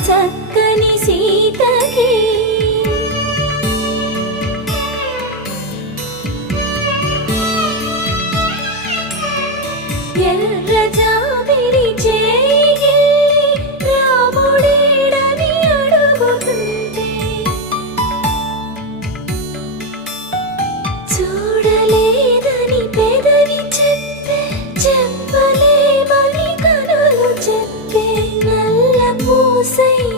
చక్కని సీతకి ఎర్ర జాబిలి చేయి రాముడేడని అడుగుతుంటే చూడలేదని పెదవి చెప్పే చెప్పలేమని కనులు చెప్పే నల్ల పూసై